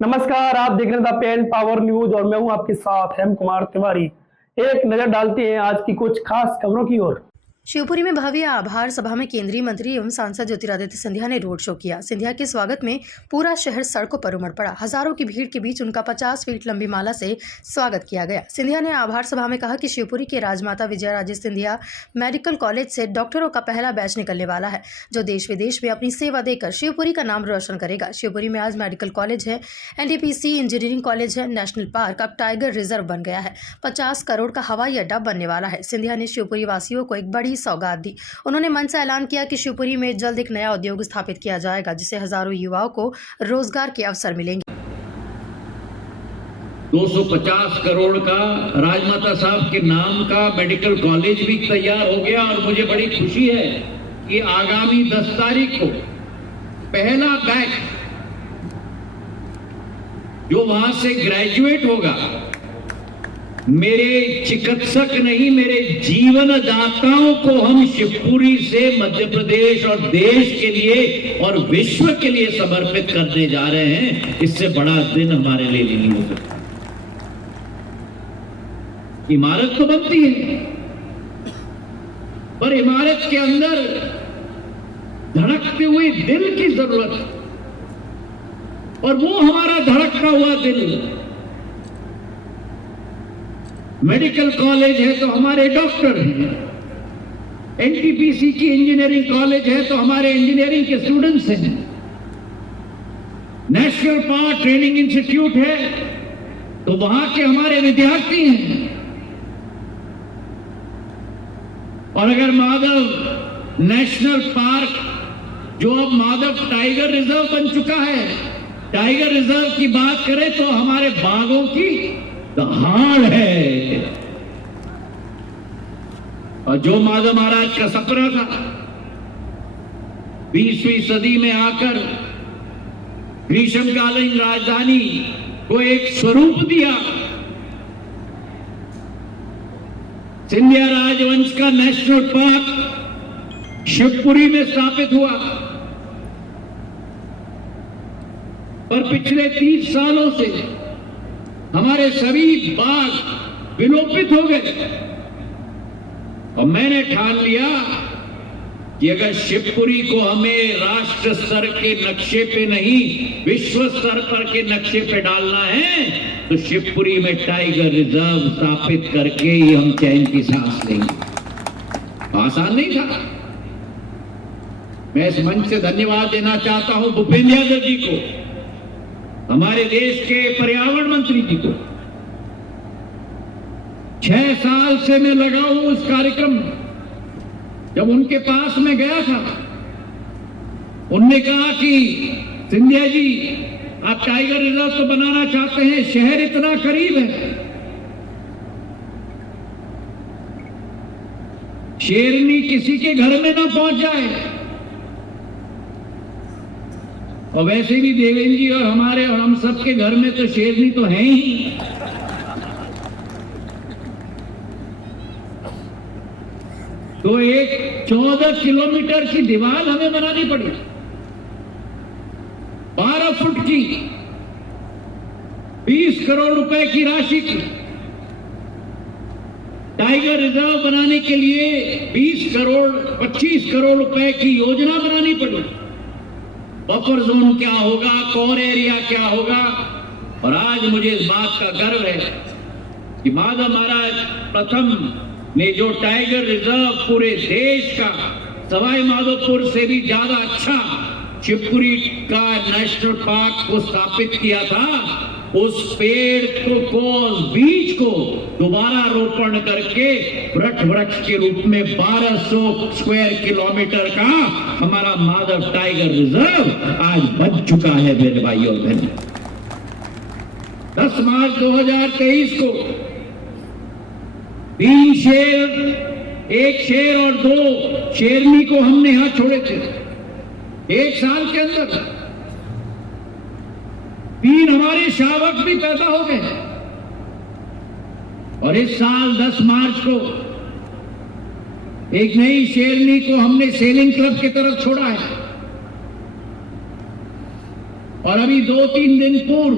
नमस्कार, आप देख रहे हैं द पेन पावर न्यूज और मैं हूं आपके साथ हेम कुमार तिवारी। एक नजर डालते हैं आज की कुछ खास खबरों की ओर। शिवपुरी में भव्य आभार सभा में केंद्रीय मंत्री एवं सांसद ज्योतिरादित्य सिंधिया ने रोड शो किया। सिंधिया के स्वागत में पूरा शहर सड़कों पर उमड़ पड़ा। हजारों की भीड़ के बीच उनका 50 फीट लंबी माला से स्वागत किया गया। सिंधिया ने आभार सभा में कहा कि शिवपुरी के राजमाता विजयाराजे सिंधिया मेडिकल कॉलेज से डॉक्टरों का पहला बैच निकलने वाला है, जो देश विदेश में अपनी सेवा देकर शिवपुरी का नाम रोशन करेगा। शिवपुरी में आज मेडिकल कॉलेज है, NTPC इंजीनियरिंग कॉलेज है, नेशनल पार्क अब टाइगर रिजर्व बन गया है, 50 करोड़ का हवाई अड्डा बनने वाला है। सिंधिया ने शिवपुरी वासियों को एक बड़ी सौगात दी। उन्होंने मन से ऐलान किया कि शिवपुरी में जल्द एक नया उद्योग स्थापित किया जाएगा, जिससे हजारों युवाओं को रोजगार के अवसर मिलेंगे। 250 करोड़ का राजमाता साहब के नाम का मेडिकल कॉलेज भी तैयार हो गया और मुझे बड़ी खुशी है कि आगामी 10 तारीख को पहला बैच जो वहां से ग्रेजुएट होगा, मेरे चिकित्सक नहीं, मेरे जीवनदाताओं को हम शिवपुरी से मध्य प्रदेश और देश के लिए और विश्व के लिए समर्पित करने जा रहे हैं। इससे बड़ा दिन हमारे लिए नहीं हो सकता। इमारत तो बनती है, पर इमारत के अंदर धड़कते हुए दिल की जरूरत है, और वो हमारा धड़कता हुआ दिल मेडिकल कॉलेज है तो हमारे डॉक्टर हैं, NTPC की इंजीनियरिंग कॉलेज है तो हमारे इंजीनियरिंग के स्टूडेंट्स हैं, नेशनल पावर ट्रेनिंग इंस्टीट्यूट है तो वहां के हमारे विद्यार्थी हैं। और अगर माधव नेशनल पार्क, जो अब माधव टाइगर रिजर्व बन चुका है, टाइगर रिजर्व की बात करें तो हमारे बाघों की दहाड़ है। और जो माधव महाराज का सपना था 20वीं सदी में आकर ग्रीष्मकालीन राजधानी को एक स्वरूप दिया, सिंधिया राजवंश का नेशनल पार्क शिवपुरी में स्थापित हुआ। पर पिछले 30 सालों से हमारे सभी बाग विलोपित हो गए, और मैंने ठान लिया कि अगर शिवपुरी को हमें राष्ट्र स्तर के नक्शे पे नहीं, विश्व स्तर पर के नक्शे पे डालना है, तो शिवपुरी में टाइगर रिजर्व स्थापित करके ही हम चैन की सांस लेंगे। आसान नहीं था। मैं इस मंच से धन्यवाद देना चाहता हूं भूपेंद्र यादव जी को, हमारे देश के पर्यावरण मंत्री जी को। 6 साल से मैं लगा हूं उस कार्यक्रम में। जब उनके पास में गया था, उनने कहा कि सिंधिया जी, आप टाइगर रिजर्व तो बनाना चाहते हैं, शहर इतना करीब है, शेरनी किसी के घर में ना पहुंच जाए। और वैसे भी देवेंद्र जी और हमारे और हम सबके घर में तो शेरनी तो है ही। तो एक 14 किलोमीटर की दीवार हमें बनानी पड़ी, 12 फुट की, 20 करोड़ रुपए की राशि की। टाइगर रिजर्व बनाने के लिए 25 करोड़ रुपए की योजना बनानी पड़ी। बफर जोन क्या होगा, कोर एरिया क्या होगा। और आज मुझे इस बात का गर्व है कि माधव महाराज प्रथम ने जो टाइगर रिजर्व पूरे देश का सवाई माधोपुर से भी ज्यादा अच्छा शिवपुरी का नेशनल पार्क को स्थापित किया था, उस पेड़ को उस बीज को दोबारा रोपण करके वृक्ष के रूप में 1200 स्क्वायर किलोमीटर का हमारा माधव टाइगर रिजर्व आज बन चुका है। मेरे भाइयों और बहनों, 10 मार्च 2023 को 3 शेर, 1 शेर और 2 शेरनी को हमने यहां छोड़े थे। 1 साल के अंदर 3 हमारे शावक भी पैदा हो गए। और इस साल 10 मार्च को एक नई शेरनी को हमने सेलिंग क्लब की तरफ छोड़ा है। और अभी 2-3 दिन पूर्व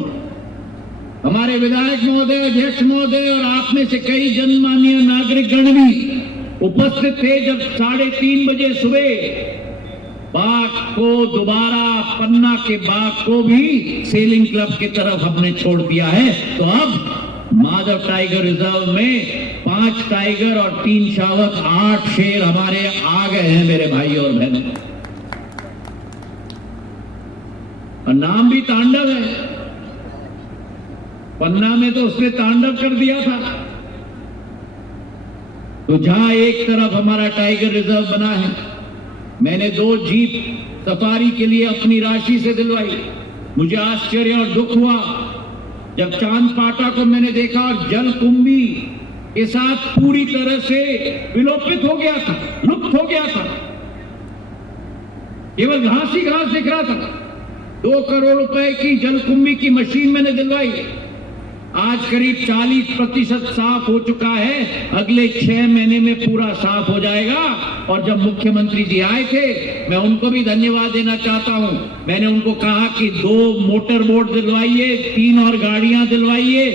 हमारे विधायक महोदय, अध्यक्ष महोदय और आप में से कई जनमाननीय नागरिकगण भी उपस्थित थे जब 3:30 बजे सुबह बाघ को दोबारा पन्ना के बाघ को भी सेलिंग क्लब की तरफ हमने छोड़ दिया है। तो अब माधव टाइगर रिजर्व में 5 टाइगर और 3 शावक, 8 शेर हमारे आ गए हैं मेरे भाई और बहनों। और नाम भी तांडव है। पन्ना में तो उसने तांडव कर दिया था। तो जहां एक तरफ हमारा टाइगर रिजर्व बना है, मैंने 2 जीप सफारी के लिए अपनी राशि से दिलवाई। मुझे आश्चर्य और दुख हुआ जब चांद पाटा को मैंने देखा और जलकुंभी के साथ पूरी तरह से विलोपित हो गया था, लुप्त हो गया था, केवल घास ही घास दिख रहा था। 2 करोड़ रुपए की जलकुंभी की मशीन मैंने दिलवाई। आज करीब 40% साफ हो चुका है। अगले 6 महीने में पूरा साफ हो जाएगा। और जब मुख्यमंत्री जी आए थे, मैं उनको भी धन्यवाद देना चाहता हूं। मैंने उनको कहा कि 2 मोटर बोट दिलवाइए, 3 और गाड़ियां दिलवाइए,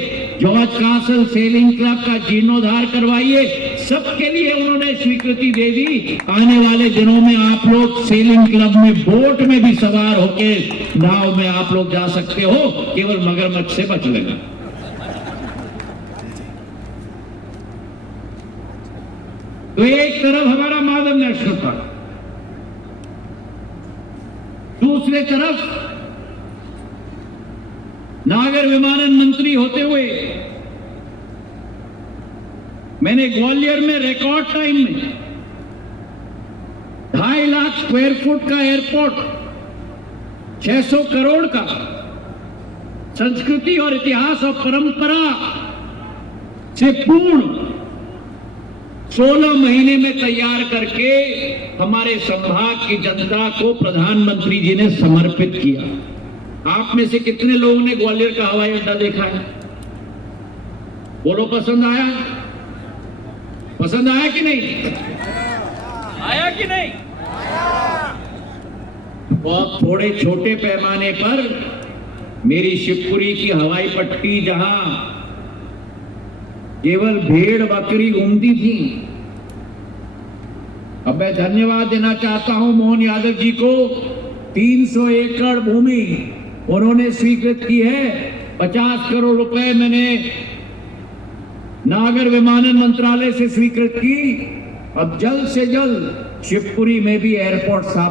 जॉर्ज कासल सेलिंग क्लब का जीर्णोद्धार करवाइए। सबके लिए उन्होंने स्वीकृति दे दी। आने वाले दिनों में आप लोग सेलिंग क्लब में बोट में भी सवार होके नाव में आप लोग जा सकते हो, केवल मगरमच्छ से बच लेना। तो एक तरफ हमारा माधव नेशनल पार्क, दूसरे तरफ नागर विमानन मंत्री होते हुए मैंने ग्वालियर में रिकॉर्ड टाइम में 2.5 लाख स्क्वायर फुट का एयरपोर्ट, 600 करोड़ का, संस्कृति और इतिहास और परंपरा से पूर्ण 16 महीने में तैयार करके हमारे संभाग की जनता को प्रधानमंत्री जी ने समर्पित किया। आप में से कितने लोगों ने ग्वालियर का हवाई अड्डा देखा है? बोलो, पसंद आया? पसंद आया कि नहीं? आया कि नहीं? तो अब थोड़े छोटे पैमाने पर मेरी शिवपुरी की हवाई पट्टी, जहां केवल भेड़ बकरी घूमती थी, अब मैं धन्यवाद देना चाहता हूं मोहन यादव जी को। 300 एकड़ भूमि उन्होंने स्वीकृत की है। 50 करोड़ रुपए मैंने नागर विमानन मंत्रालय से स्वीकृत की। अब जल्द से जल्द शिवपुरी में भी एयरपोर्ट